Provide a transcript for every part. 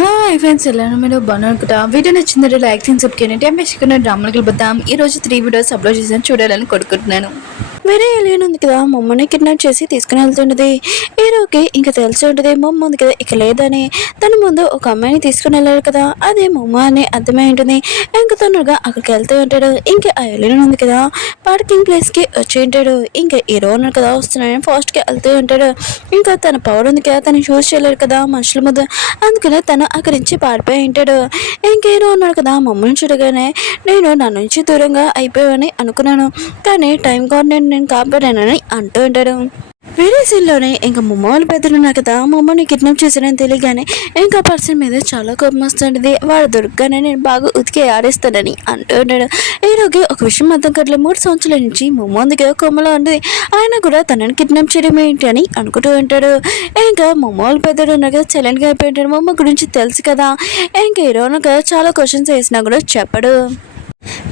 Hi friends ಎಲ್ಲರೂ మీరు బాగున్నారు కదా వీడియో నచ్చిందంటే లైక్ చేసి సబ్స్క్రైబ్ చేయండి ఎంబెషికున్న డ్రామాలకు బద్దాం ఈ రోజు 3 వీడియోస్ అప్లోడ్ చేశాను చూడాలని కోరుకుంటున్నాను వేరే ఏలియన్ ఉంది కదా మమ్మల్ని కిడ్నాప్ చేసి తీసుకుని వెళ్తుంటది హీరోకి ఇంకా తెలిసి ఉంటుంది మమ్మ ఉంది కదా ఇక లేదని తన ముందు ఒక అమ్మాయిని తీసుకుని వెళ్ళాడు కదా అదే మమ్మ అని అర్థమై ఉంటుంది ఇంకా తొందరగా అక్కడికి వెళ్తూ ఉంటాడు ఇంకా ఆ ఏలియన్ ఉంది కదా పార్కింగ్ ప్లేస్కి వచ్చి ఉంటాడు ఇంకా హీరో ఉన్నాడు కదా వస్తున్నాడని ఫాస్ట్గా వెళ్తూ ఉంటాడు ఇంకా తన పవర్ ఉంది కదా తను చూస్ చేయలేడు కదా మనుషుల ముందు అందుకనే తను అక్కడి నుంచి పారిపోయి ఉంటాడు ఇంకా హీరో ఉన్నాడు కదా మమ్మల్ని చూడగానే నేను నా నుంచి దూరంగా అయిపోయావని అనుకున్నాను కానీ టైం కోఆర్డినేట్ నేను కాపాడానని అంటూ ఉంటాడు వేరే సీన్లోనే ఇంకా మమ్మల్ని పెద్దలున్నారు కదా మమ్మల్ని కిడ్నాప్ చేశానని తెలియగానే ఇంకా పర్సన్ మీద చాలా కోపం వస్తుంటుంది వాడు దొరకగానే నేను బాగా ఉతికి ఆడేస్తానని అంటూ ఉంటాడు హీరోకి ఒక విషయం అర్థం కావట్లే 3 సంవత్సరాల నుంచి మమ్మల్ని కోమలో ఉంది ఆయన కూడా తనని కిడ్నాప్ చేయడం ఏంటి అని అనుకుంటూ ఉంటాడు ఇంకా మమ్మల్ని పెద్దలు ఉన్నారు కదా సైలెంట్గా అయిపోయి ఉంటాడు మమ్మ గురించి తెలుసు కదా ఇంకా హీరోను కదా చాలా క్వశ్చన్స్ వేసినా కూడా చెప్పడు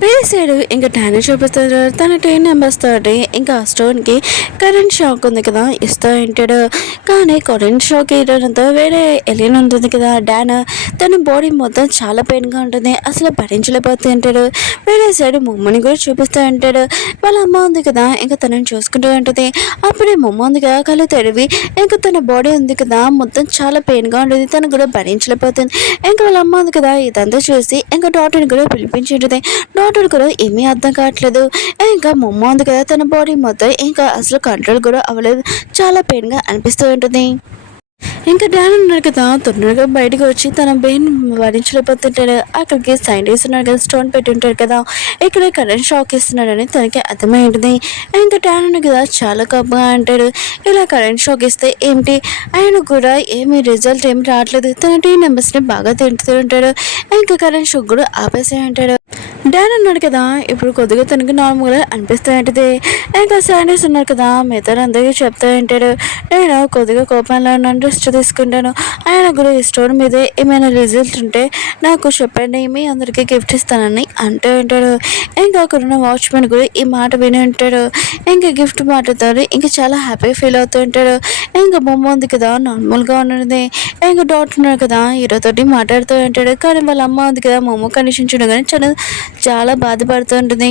వేరే సైడ్ ఇంకా టానీ చూపిస్తాడు తన ట్రైన్ నెంబర్స్ తోటి ఇంకా ఆ స్టోన్కి కరెంట్ షాక్ ఉంది కదా ఇస్తూ ఉంటాడు కానీ కరెంట్ షాక్ వేయడంతో వేరే ఎలియన్ ఉంటుంది కదా డాన్ తన బాడీ మొత్తం చాలా పెయిన్గా ఉంటుంది అసలు భరించలేకపోతూ ఉంటాడు వేరే సైడ్ మమ్మని కూడా చూపిస్తూ ఉంటాడు వాళ్ళ అమ్మ ఉంది కదా ఇంకా తనని చూసుకుంటూ ఉంటుంది అప్పుడే మమ్మ ఉంది కదా కళ్ళు తెరివి ఇంకా తన బాడీ ఉంది కదా మొత్తం చాలా పెయిన్గా ఉంటుంది తను కూడా భరించలేకపోతుంది ఇంకా వాళ్ళ అమ్మ ఉంది కదా ఇదంతా చూసి ఇంకా డాక్టర్ని కూడా పిలిపించి ఉంటుంది డాక్టర్ కూడా ఏమీ అర్థం కావట్లేదు ఇంకా మమ్మ ఉంది కదా తన బాడీ మొత్తం ఇంకా అసలు కంట్రోల్ కూడా అవ్వలేదు చాలా పెయిన్గా అనిపిస్తూ ఉంటుంది ఇంకా డాన్ ఉన్నాడు కదా తొందరగా బయటకు వచ్చి తన బెయిన్ భరించలేకపోతుంటాడు అక్కడికి సైంటిస్ట్ ఉన్నాడు కదా స్టోన్ పెట్టి ఉంటాడు కదా ఇక్కడ కరెంట్ షాక్ ఇస్తున్నాడని తనకి అర్థమై ఉంటుంది ఇంకా డాన్ ఉన్నాడు కదా చాలా కోపంగా అంటాడు ఇలా కరెంట్ షాక్ ఇస్తే ఏమిటి ఆయన కూడా ఏమి రిజల్ట్ ఏమి రావట్లేదు తన టీ నెంబర్స్ని బాగా తింటూ ఉంటాడు ఇంకా కరెంట్ షాక్ కూడా ఆపేసే అంటాడు డాన్ అన్నాడు కదా ఇప్పుడు కొద్దిగా తనకి నార్మల్గా అనిపిస్తూ ఉంటుంది ఇంకా సైంటిస్ట్ ఉన్నారు కదా మిగతా అందరికీ చెప్తూ ఉంటాడు నేను కొద్దిగా కోపంలో రెస్ట్ తీసుకుంటాను ఆయన కూడా ఈ స్టోర్ మీద ఏమైనా రిజల్ట్ ఉంటే నాకు చెప్పండి మీ అందరికీ గిఫ్ట్ ఇస్తానని అంటూ ఉంటాడు ఇంకా అక్కడున్న వాచ్మెన్ కూడా ఈ మాట విని ఉంటాడు ఇంకా గిఫ్ట్ మాటతో ఇంకా చాలా హ్యాపీ ఫీల్ అవుతూ ఉంటాడు ఇంకా బొమ్మ ఉంది కదా నార్మల్గా ఉన్నది ఇంకా డాక్టర్ ఉన్నాడు కదా హీరోతోటి మాట్లాడుతూ ఉంటాడు కానీ వాళ్ళ అమ్మ ఉంది కదా మొమ్మ కండిషన్ చూడగానే చాలా బాధపడుతూ ఉంటుంది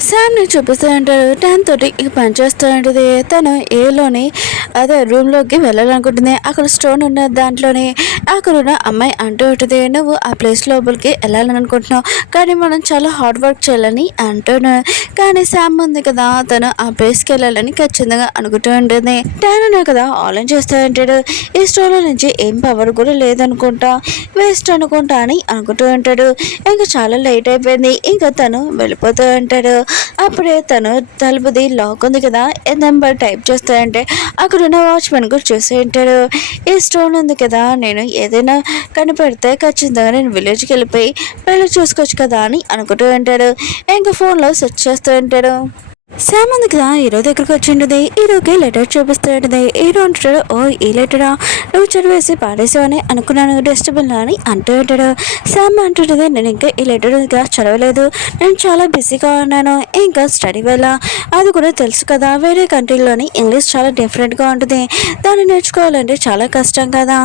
శామ్ని చూపిస్తూ ఉంటాడు టాన్ తోటి ఇక పనిచేస్తూ ఉంటుంది తను ఏలోని అదే రూమ్లోకి వెళ్ళాలనుకుంటుంది అక్కడ స్టోన్ ఉన్న దాంట్లోనే అక్కడ ఉన్న అమ్మాయి అంటూ ఉంటుంది నువ్వు ఆ ప్లేస్ లోపలికి వెళ్ళాలని అనుకుంటున్నావు కానీ మనం చాలా హార్డ్ వర్క్ చేయాలని అంటున్నాను కానీ శామ్ ఉంది కదా తను ఆ ప్లేస్కి వెళ్ళాలని ఖచ్చితంగా అనుకుంటూ ఉంటుంది టాన్ ఉన్నా కదా ఆలోచన చేస్తూ ఉంటాడు ఈ స్టోన్లో నుంచి ఏం పవర్ కూడా లేదనుకుంటా వేస్ట్ అనుకుంటా అని అనుకుంటూ ఉంటాడు ఇంకా చాలా లేట్ అయిపోయింది ఇంకా తను వెళ్ళిపోతూ ఉంటాడు అప్పుడే తను తలుపుది లాక్ ఉంది కదా నెంబర్ టైప్ చేస్తాడంటే అక్కడ ఉన్న వాచ్మెన్ కూడా చూసి ఉంటాడు ఈ స్టోన్ ఉంది కదా నేను ఏదైనా కనిపెడితే ఖచ్చితంగా నేను విలేజ్కి వెళ్ళిపోయి పెళ్ళి చూసుకోవచ్చు కదా అని అనుకుంటూ ఉంటాడు ఇంకా ఫోన్లో సెర్చ్ చేస్తూ ఉంటాడు శామ్ ఉంది కదా హీరో దగ్గరకు వచ్చింటుంది హీరోకి లెటర్ చూపిస్తుంటుంది హీరో అంటాడు ఓ ఈ లెటరా నువ్వు చదివేసి పాడేసావని అనుకున్నాను డస్ట్బిన్ అని అంటూ ఉంటాడు శామ్ అంటుంటుంది నేను ఇంకా ఈ లెటర్ ఇంకా చదవలేదు నేను చాలా బిజీగా ఉన్నాను ఇంకా స్టడీ వల్ల అది కూడా తెలుసు కదా వేరే కంట్రీలోని ఇంగ్లీష్ చాలా డిఫరెంట్గా ఉంటుంది దాన్ని నేర్చుకోవాలంటే చాలా కష్టం కదా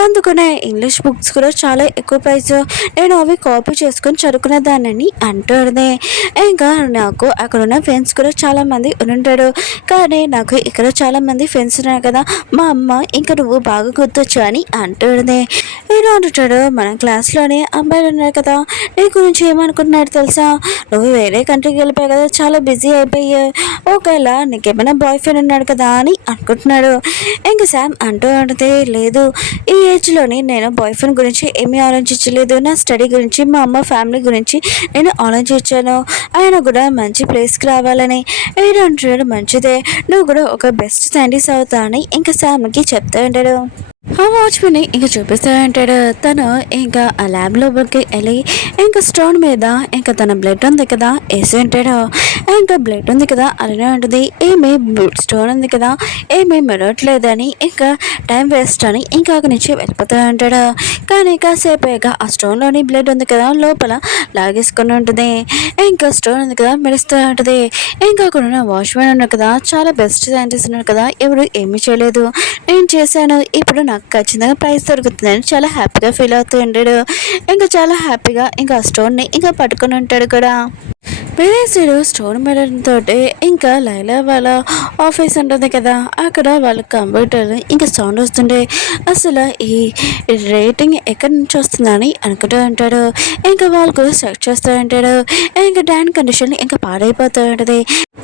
అందుకనే ఇంగ్లీష్ బుక్స్ కూడా చాలా ఎక్కువ ప్రైస్ నేను అవి కాపీ చేసుకొని చదువుకునే దాన్ని అంటుంది ఇంకా నాకు అక్కడ ఉన్న ఫ్రెండ్స్ కూడా చాలా మంది ఉంటాడు కానీ నాకు ఇక్కడ చాలా మంది ఫ్రెండ్స్ ఉన్నారు కదా మా అమ్మ ఇంకా నువ్వు బాగా గుర్తొచ్చు అని అంటుంది హీరో అంటాడు మన క్లాస్లోనే అబ్బాయిలు ఉన్నారు కదా నీ గురించి ఏమనుకుంటున్నాడు తెలుసా నువ్వు వేరే కంట్రీకి వెళ్ళిపోయావు కదా చాలా బిజీ అయిపోయావు ఒకవేళ నీకేమైనా బాయ్ ఫ్రెండ్ ఉన్నాడు కదా అని అనుకుంటున్నాడు ఇంకా శామ్ అంటూ ఉంటుంది లేదు ఈ ఏజ్లోని నేను బాయ్ ఫ్రెండ్ గురించి ఏమీ ఆలోచించలేదు నా స్టడీ గురించి మా అమ్మ ఫ్యామిలీ గురించి నేను ఆలోచించాను ఆయన కూడా మంచి ప్లేస్కి రావాలని ఏంటంటాడు మంచిదే నువ్వు కూడా ఒక బెస్ట్ సైంటిస్ట్ అవుతా అని ఇంకా శామ్కి చెప్తా ఉంటాడు ఆ వాచ్మెన్ ఇంకా చూపిస్తూ ఉంటాడు తను ఇంకా ఆ ల్యాబ్ లోపలికి వెళ్ళి ఇంకా స్టోన్ మీద ఇంకా తన బ్లడ్ ఉంది కదా వేసి ఉంటాడు ఇంకా బ్లడ్ ఉంది కదా అలానే ఉంటుంది ఏమీ స్టోన్ ఉంది కదా ఏమీ మెరవట్లేదని ఇంకా టైం వేస్ట్ అని ఇంకా అక్కడి నుంచి వెళ్ళిపోతూ ఉంటాడు కానీ కాసేపు ఆ స్టోన్లోని బ్లడ్ ఉంది కదా లోపల లాగేసుకుని ఉంటుంది ఇంకా స్టోన్ ఉంది కదా మెరుస్తూ ఉంటుంది ఇంకా అక్కడ ఉన్న వాచ్మెన్ ఉన్నారు కదా చాలా బెస్ట్ సైంటిస్ట్ ఉన్నారు కదా ఎవరు ఏమీ చేయలేదు నేను చేశాను ఇప్పుడు నాకు నాకు ఖచ్చితంగా ప్రైజ్ దొరుకుతుందని చాలా హ్యాపీగా ఫీల్ అవుతూ ఉంటాడు. ఇంకా చాలా హ్యాపీగా ఇంకా ఆ స్టోన్ని ఇంకా పట్టుకొని ఉంటాడు కూడా. వేరే సైడ్ స్టోన్ మెడతో ఇంకా లైలా వాళ్ళ ఆఫీస్ ఉంటుంది కదా, అక్కడ వాళ్ళ కంప్యూటర్ ఇంకా సౌండ్ వస్తుంటే అసలు ఈ రేటింగ్ ఎక్కడి నుంచి వస్తుందని అనుకుంటూ ఉంటాడు. ఇంకా వాళ్ళకు సెర్చ్ చేస్తూ ఉంటాడు. ఇంకా డాన్ కండిషన్ ఇంకా పాడైపోతూ ఉంటుంది.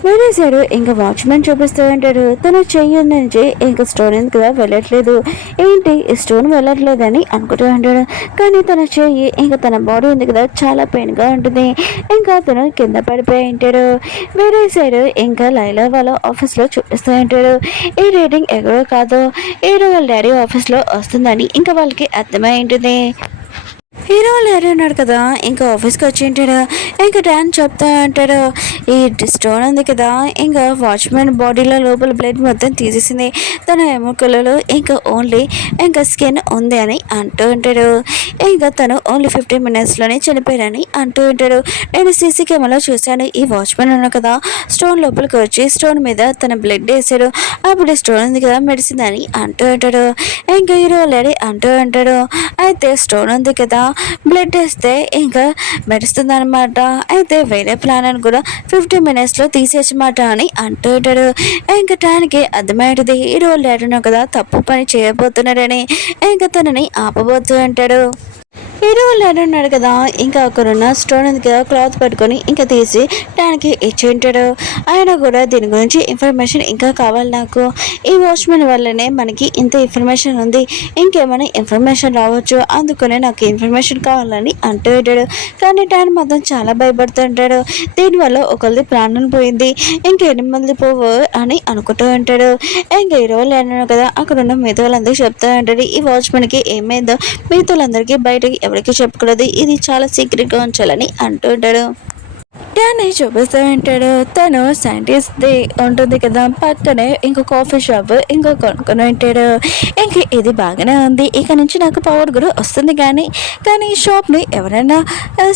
వేరే సైడ్ ఇంకా వాచ్మెన్ చూపిస్తూ ఉంటాడు. తన చెయ్యి నుంచి ఇంకా స్టోన్ ఎందుకు వెళ్ళట్లేదు, ఏంటి స్టోన్ వెళ్ళట్లేదని అనుకుంటూ ఉంటాడు. కానీ తన చెయ్యి ఇంకా తన బాడీ ఉంది కదా చాలా పెయిన్గా ఉంటుంది. ఇంకా తను కింద పడిపోయి ఉంటాడు. వేరే సైడ్ ఇంకా లైలా వాళ్ళ ఆఫీస్లో చూపిస్తూ ఉంటాడు. ఈ రేటింగ్ ఎక్కడో కాదు, ఏదో వాళ్ళ డాడీ ఆఫీస్లో వస్తుందని ఇంకా వాళ్ళకి అర్థమై ఉంటుంది. హీరో వాళ్ళు ఉన్నాడు కదా, ఇంకా ఆఫీస్కి వచ్చి ఉంటాడు. ఇంకా డాన్ చెప్తా అంటాడు, ఈ స్టోన్ ఉంది కదా ఇంకా వాచ్మెన్ బాడీలో లోపల బ్లడ్ మొత్తం తీసేసింది, తన ఎముకలలో ఇంకా ఓన్లీ ఇంకా స్కిన్ ఉంది అని అంటూ ఉంటాడు. ఇంకా తను ఓన్లీ 15 minutesలోనే చనిపోయాడని అంటూ ఉంటాడు. నేను సీసీ కెమెరాలో చూశాను, ఈ వాచ్మెన్ ఉన్నాడు కదా స్టోన్ లోపలికి వచ్చి స్టోన్ మీద తన బ్లడ్ వేసాడు, అప్పుడు స్టోన్ ఉంది కదా మెడిసిన్ అని అంటూ ఉంటాడు. ఇంకా హీరో ఆల్రెడీ అంటూ ఉంటాడు, అయితే స్టోన్ ఉంది కదా బ్లడ్ వేస్తే ఇంకా మెరుస్తుంది అనమాట, అయితే వేరే ప్లాన్ అని కూడా 15 minutesలో తీసేసమాట అని అంటూ ఉంటాడు. ఇంకా దానికి అర్థమయ్యేది ఈ రోజు లేడున్నావు కదా తప్పు పని చేయబోతున్నాడని. ఇంకా తనని ఆపబోతూ ఉంటాడు. హీరో వాళ్ళు ఉన్నాడు కదా, ఇంకా ఒకరున్న స్టోన్ ఉంది కదా క్లాత్ పట్టుకొని ఇంకా తీసి దానికి ఇచ్చి ఉంటాడు. ఆయన కూడా దీని గురించి ఇన్ఫర్మేషన్ ఇంకా కావాలి నాకు, ఈ వాచ్మెన్ వల్లనే మనకి ఇంత ఇన్ఫర్మేషన్ ఉంది, ఇంకేమైనా ఇన్ఫర్మేషన్ రావచ్చు, అందుకనే నాకు ఇన్ఫర్మేషన్ కావాలని అంటూ ఉంటాడు. కానీ టాన్ మాత్రం చాలా భయపడుతుంటాడు. దీనివల్ల ఒకరిది ప్రాణం పోయింది, ఇంకెన్ని మంది పోవు అని అనుకుంటూ ఉంటాడు. ఇంకా హీరో వాళ్ళు అన్నాడు కదా, అక్కడ ఉన్న మిగతా వాళ్ళందరికీ చెప్తూ ఉంటాడు ఈ వాచ్మెన్కి ఏమైందో మిగతా వాళ్ళందరికీ బయటకి ఎవరికి చెప్పకూడదు, ఇది చాలా సీక్రెట్గా ఉంచాలని అంటూ ఉంటాడు. డాన్ని చూపిస్తూ ఉంటాడు. తను సైంటిస్ట్ ఉంటుంది కదా పక్కనే ఇంకో కాఫీ షాప్ ఇంకా కొనుక్కొని ఉంటాడు. ఇంక ఇది బాగానే ఉంది, ఇక నుంచి నాకు పవర్ కూడా వస్తుంది, కానీ ఈ షాప్ని ఎవరైనా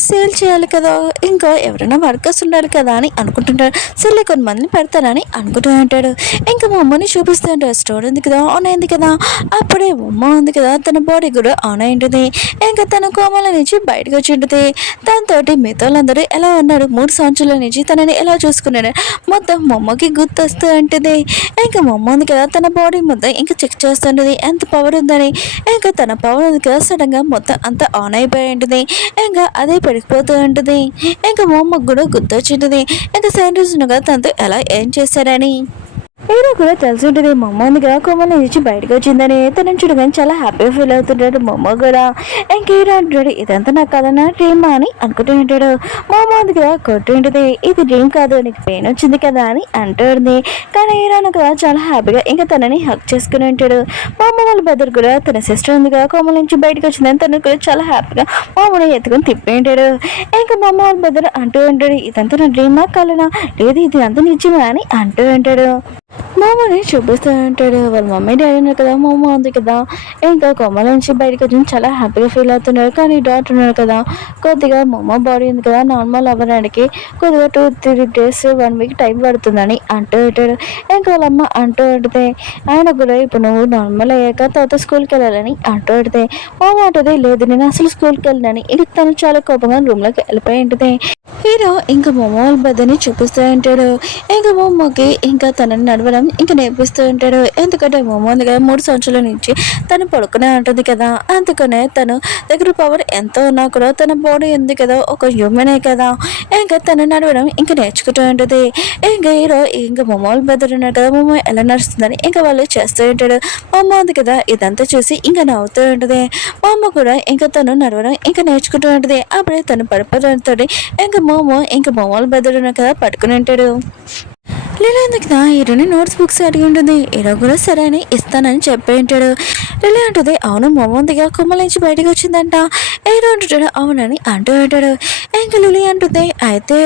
సేల్ చేయాలి కదా, ఇంకా ఎవరైనా వర్కర్స్ ఉండాలి కదా అని అనుకుంటుంటాడు. సరే కొంతమందిని పెడతానని అనుకుంటూ ఉంటాడు. ఇంకా మా అమ్మని చూపిస్తూ ఉంటాడు. స్టోర్ ఉంది కదా ఆన్ అయింది కదా, అప్పుడే అమ్మ ఉంది కదా తన బాడీ కూడా ఆన్ అయి ఉంటుంది. ఇంకా తన కోమల నుంచి బయటకు వచ్చి ఉంటుంది. దాంతో మిగతా వాళ్ళందరూ ఎలా ఉన్నాడు 3 సంవత్సరాల నుంచి తనని ఎలా చూసుకున్నాడు మొత్తం మొమ్మకి గుర్తొస్తూ ఉంటుంది. ఇంకా మొమ్మ ఉంది కదా తన బాడీ మొత్తం ఇంకా చెక్ చేస్తుంటుంది ఎంత పవర్ ఉందని. ఇంకా తన పవర్ ఉంది కదా సడన్ గా మొత్తం అంతా ఆన్ అయిపోయి ఉంటుంది. ఇంకా అదే పెరిగిపోతూ ఉంటుంది. ఇంకా మొమ్మకు కూడా గుర్తొచ్చింటుంది ఇంకా సైంటిస్ట్ కదా తనతో ఎలా ఏం చేశారని. హీరో కూడా తెలిసి ఉంటుంది మమ్మ ఉందిగా కోమల నుంచి బయటకు వచ్చిందని. తనని చూడగానే చాలా హ్యాపీగా ఫీల్ అవుతుంటాడు మమ్మ కూడా. ఇంకా హీరో అంటాడు ఇదంతా నాకు కదనా డ్రీమా అని అనుకుంటూ ఉంటాడు. మమ్మ ఉంది కదా కొట్టు ఉంటుంది, ఇది డ్రీమ్ కాదు నీకు పెయిన్ వచ్చింది కదా అని అంటుంది. కానీ హీరోను కదా చాలా హ్యాపీగా ఇంకా తనని హక్ చేసుకుని ఉంటాడు. మా అమ్మ వాళ్ళ బద్దరు కూడా తన సిస్టర్ ఉందిగా కోమల నుంచి బయటకు వచ్చిందని తను కూడా చాలా హ్యాపీగా మా అమ్మని ఎత్తుకొని తిప్పి ఉంటాడు. ఇంకా మా అమ్మ వాళ్ళ బద్దరు అంటూ ఉంటాడు ఇదంతా నా డ్రీమా కలనా, లేదు ఇది అంతా నిజమే అని అంటూ ఉంటాడు. మమ్మని చూపిస్తూ ఉంటాడు. వాళ్ళ మమ్మీ డాడీ ఉన్నారు కదా, మా అమ్మ ఉంది కదా ఇంకా కొమ్మల నుంచి బయటకు వచ్చి చాలా హ్యాపీగా ఫీల్ అవుతున్నాడు. కానీ డాక్టర్ ఉన్నారు కదా కొద్దిగా మమ్మ బాడీ ఉంది కదా నార్మల్ అవ్వడానికి కొద్దిగా 2-3 days 1 week టైం పడుతుందని అంటూ ఉంటాడు. ఇంకా వాళ్ళ అమ్మ అంటూ ఉంటుంది ఆయన కూడా ఇప్పుడు నువ్వు నార్మల్ అయ్యాక తర్వాత స్కూల్కి వెళ్ళాలని అంటూ ఉంటుంది. మా అమ్మ అంటుంది లేదు నేను అసలు స్కూల్కి వెళ్ళాలని. ఇది తను చాలా కోపంగా రూమ్లోకి వెళ్ళిపోయి ఉంటుంది. హీరో ఇంకా మమ్మ వాళ్ళ బద్దని చూపిస్తూ ఉంటాడు. ఇంకా మమ్మకి ఇంకా తనని నడవడం ఇంకా నేర్పిస్తూ ఉంటాడు. ఎందుకంటే మమ్మ ఉంది కదా 3 సంవత్సరాల నుంచి తను పడుకునే ఉంటుంది కదా, అందుకనే తను దగ్గర పవర్ ఎంతో ఉన్నా కూడా తన బాడీ ఉంది కదా ఒక హ్యూమనే కదా, ఇంకా తను నడవడం ఇంకా నేర్చుకుంటూ ఉంటుంది. ఇంకా హీరో ఇంకా మమ్మ వాళ్ళ బద్దరు ఉన్నారు కదా మమ్మ ఎలా నడుస్తుందని ఇంకా వాళ్ళు చేస్తూ ఉంటాడు. మమ్మ ఉంది కదా ఇదంతా చూసి ఇంకా నవ్వుతూ ఉంటుంది. మా అమ్మ కూడా ఇంకా తను నడవడం ఇంకా నేర్చుకుంటూ ఉంటుంది. అప్పుడే తను పడిపోవడంతో ఇంకా మమ్మ ఇంకా మమ్మ వాళ్ళ బద్దరు ఉన్నారు కదా పట్టుకుని ఉంటాడు. లీలా ఎందుకు హీరోని నోట్స్ బుక్స్ అడిగి ఉంటుంది. హీరో కూడా సరే అని ఇస్తానని చెప్పి ఉంటాడు. లీలా అంటుంది అవును మమ్మ ఉందిగా కొమ్మల నుంచి బయటకు వచ్చిందంట. హీరో అంటుంటాడు అవునని అంటూ ఉంటాడు. ఇంకా లిలీ అంటుంది అయితే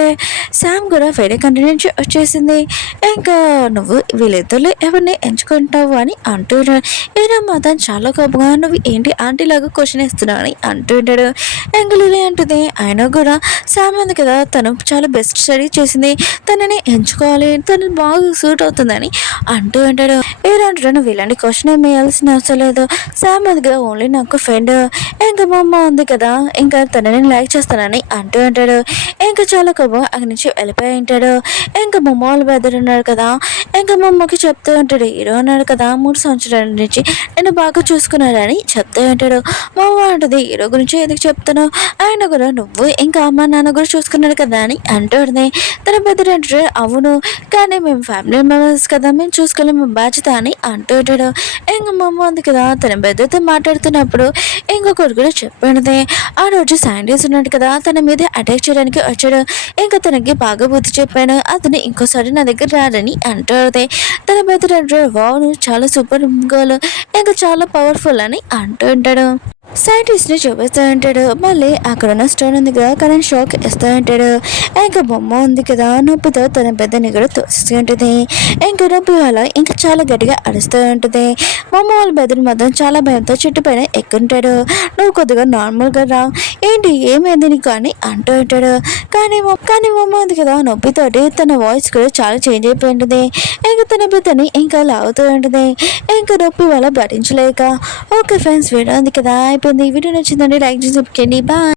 శామ్ కూడా వేరే కంట్రీ నుంచి వచ్చేసింది, ఇంకా నువ్వు వీళ్ళిద్దరు ఎవరిని ఎంచుకుంటావు అని అంటూ ఉంటాడు. హీరో మాత్రం చాలా కోపంగా నువ్వు ఏంటి ఆంటీ లాగా క్వశ్చన్ ఇస్తున్నావు అని అంటూ ఉంటాడు. ఇంకా లిలీ అంటుంది ఆయన కూడా శామ్ ఉంది కదా తను చాలా బెస్ట్ స్టడీ చేసింది, తనని ఎంచుకోవాలి, తను తను బాగా సూట్ అవుతుందని అంటూ ఉంటాడు. ఏంటంటే నువ్వు ఇలాంటి క్వశ్చన్ ఏమి వేయాల్సిన అవసరం లేదు, శామ్ అది కదా ఓన్లీ నాకు ఫ్రెండ్, ఇంకా మా అమ్మ ఉంది కదా ఇంకా తనని లైక్ చేస్తానని అంటూ ఉంటాడు. ఇంకా చాలా కోపం అక్కడి నుంచి వెళ్ళిపోయి ఉంటాడు. ఇంకా మా అమ్మ వాళ్ళు బెదర్ ఉన్నారు కదా, ఇంకా మా అమ్మకి చెప్తూ ఉంటాడు, హీరో అన్నాడు కదా 3 సంవత్సరాల నుంచి నేను బాగా చూసుకున్నాడని చెప్తూ ఉంటాడు. మా అమ్మ అంటది, హీరో గురించి ఎందుకు చెప్తున్నావు, ఆయన కూడా నువ్వు ఇంకా అమ్మ నాన్న కూడా చూసుకున్నాడు కదా అని అంటుంది. తన పెద్ద అంటే అవును, కానీ మేము ఫ్యామిలీ మెంబర్స్ కదా, మేము చూసుకోలేము బాధ్యత అని అంటూ ఉంటాడు. ఇంకా మా అమ్మ ఉంది కదా తన పెద్దతో మాట్లాడుతున్నప్పుడు ఇంకొకరు కూడా చెప్పినది, ఆ రోజు శాండీస్ ఉన్నాడు కదా తన మీద అటాక్ చేయడానికి వచ్చాడు, ఇంకా తనకి బాగా బుద్ధి చెప్పాను, అతను ఇంకోసారి నా దగ్గర రాడని అంటుంది. తన పెద్ద వావ్ నువ్వు చాలా సూపర్ గర్ల్, ఇంకా చాలా పవర్ఫుల్ అని అంటూ ఉంటాడు. సైంటిస్ట్ ని చూపిస్తూ ఉంటాడు. మళ్ళీ అక్కడ ఉన్న స్టోన్ ఉంది కదా కరెంట్ షాక్ ఇస్తూ ఉంటాడు. ఇంకా బొమ్మ ఉంది కదా నొప్పితో తన పెద్దని కూడా తోసి ఉంటుంది. ఇంకా నొప్పి వల్ల ఇంకా చాలా గట్టిగా అరుస్తూ ఉంటుంది. బొమ్మ వాళ్ళ బెదర్ మాత్రం చాలా భయంతో చెట్టు పైన ఎక్కుంటాడు. నువ్వు కొద్దిగా నార్మల్గా రా, ఏంటి ఏమైంది నీకు అని అంటూ ఉంటాడు. కానీ బొమ్మ ఉంది కదా నొప్పితోటి తన వాయిస్ కూడా చాలా చేంజ్ అయిపోయి ఉంటుంది. ఇంకా తన పెద్దని ఇంకా లాగుతూ ఉంటుంది. ఇంకా నొప్పి వల్ల భరించలేక ఓకే ఫ్రెండ్స్ వీడియో ఉంది కదా అయిపోయింది. ఈ వీడియో నచ్చిందండి లైక్ చేసి చెప్పుకోండి. బాయ్.